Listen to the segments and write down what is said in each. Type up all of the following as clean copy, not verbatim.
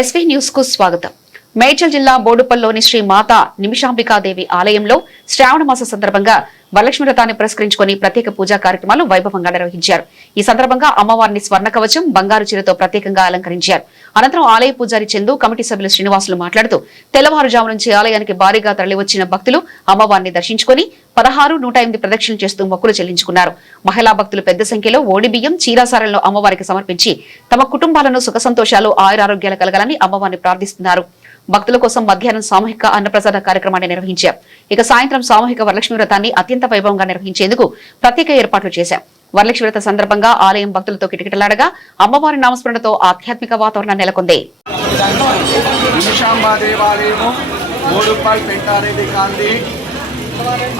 SV news కు స్వాగతం. మేడ్చల్ జిల్లా బోడుపల్లిలోని శ్రీ మాతా నిమిషాంబికాదేవి ఆలయంలో శ్రావణ మాస సందర్భంగా వరలక్ష్మి వ్రతాన్ని పురస్కరించుకుని ప్రత్యేక పూజా కార్యక్రమాలు వైభవంగా నిర్వహించారు. ఈ సందర్భంగా అమ్మవారిని స్వర్ణ కవచం, బంగారు చీరతో ప్రత్యేకంగా అలంకరించారు. అనంతరం ఆలయ పూజారి చందు, కమిటీ సభ్యులు శ్రీనివాసులు మాట్లాడుతూ తెల్లవారుజాము నుంచి ఆలయానికి భారీగా తరలివచ్చిన భక్తులు అమ్మవారిని దర్శించుకుని 16-108 ప్రదక్షిణలు చేస్తూ మొక్కులు చెల్లించుకున్నారు. మహిళా భక్తులు పెద్ద సంఖ్యలో ఓడిబియ్యం, చీరాసారంలో అమ్మవారికి సమర్పించి తమ కుటుంబాలను సుఖ సంతోషాలు, ఆయురారోగ్యాలు కలగాలని అమ్మవారిని ప్రార్థిస్తున్నారు. భక్తుల కోసం మధ్యాహ్నం సామూహిక అన్నప్రసాద కార్యక్రమాన్ని నిర్వహించారు. ఇక సాయంత్రం సామూహిక వరలక్ష్మి వ్రతాన్ని అత్యంత వైభవంగా నిర్వహించేందుకు ప్రత్యేక ఏర్పాట్లు చేశారు. వరలక్ష్మి వ్రత సందర్భంగా ఆలయం భక్తులతో కిటకిటలాడగా అమ్మవారి నామస్మరణతో ఆధ్యాత్మిక వాతావరణం నెలకొంది.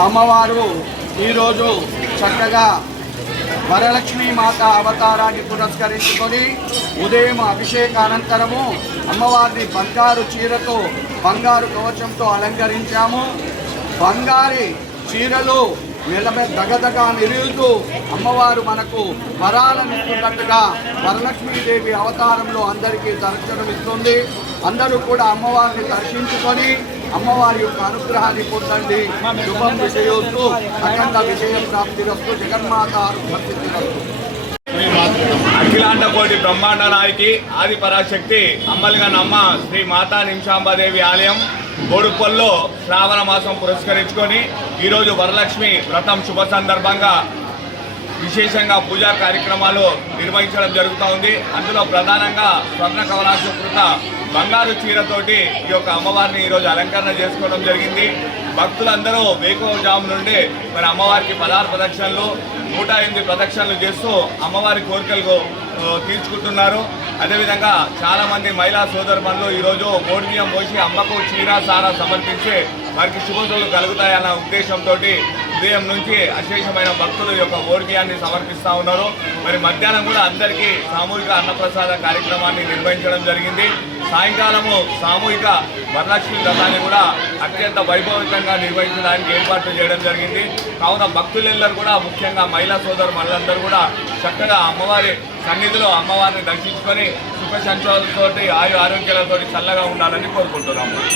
అమ్మవారు ఈరోజు చక్కగా వరలక్ష్మీ మాత అవతారాన్ని పురస్కరించుకొని ఉదయం అభిషేకానంతరము అమ్మవారిని బంగారు చీరతో, బంగారు కవచంతో అలంకరించాము. బంగారు చీరలు దగదగా మెరుగుతూ అమ్మవారు మనకు వరాలను ఇస్తున్నట్టుగా వరలక్ష్మీదేవి అవతారంలో అందరికీ దర్శనమిస్తుంది. అందరూ కూడా అమ్మవారిని దర్శించుకొని అమ్మవారి యొక్క అనుగ్రహాన్ని పొందండి. శుభం విజయోస్తు, అఖండ విజయ ప్రాప్తిరస్తు, జగన్మాత భక్తిరస్తు. అఖిలాండ కోటి బ్రహ్మాండ నాయకి ఆది పరాశక్తి అమ్మలిగనమ్మ శ్రీ మాతా నిమిషాంబాదేవి ఆలయం బోడుపల్లో శ్రావణ మాసం పురస్కరించుకొని ఈరోజు వరలక్ష్మి వ్రతం శుభ సందర్భంగా విశేషంగా పూజా కార్యక్రమాలు నిర్వహించడం జరుగుతూ ఉంది. అందులో ప్రధానంగా స్వర్ణ కవలాకృత బంగారు చీరతోటి ఈ యొక్క అమ్మవారిని ఈరోజు అలంకరణ చేసుకోవడం జరిగింది. భక్తులందరూ వేకువజాము నుండి మరి అమ్మవారికి 16 ప్రదక్షిణలు, 108 ప్రదక్షిణలు చేస్తూ అమ్మవారి కోరికలు తీర్చుకుంటున్నారు. అదేవిధంగా చాలామంది మహిళా సోదరుమణులు ఈరోజు ఓడిబియ్యం పోసి అమ్మకు చీర సారా సమర్పించి వారికి శుభోదరులు కలుగుతాయన్న ఉద్దేశంతో ఉదయం నుంచి అశేషమైన భక్తులు యొక్క ఓడిబియ్యాన్ని సమర్పిస్తూ ఉన్నారు. మరి మధ్యాహ్నం కూడా అందరికీ సామూహిక అన్నప్రసాద కార్యక్రమాన్ని నిర్వహించడం జరిగింది. సాయంకాలము సామూహిక వరలక్ష్మి వ్రతాన్ని కూడా అత్యంత వైభవంతంగా నిర్వహించడానికి ఏర్పాట్లు చేయడం జరిగింది. కావున భక్తులందరూ కూడా, ముఖ్యంగా మహిళా సోదరు మనందరూ కూడా చక్కగా అమ్మవారి సన్నిధిలో అమ్మవారిని దర్శించుకొని సుఖ సంతోషాలతోటి, ఆయు ఆరోగ్యాలతోటి చల్లగా ఉండాలని కోరుకుంటున్నాము.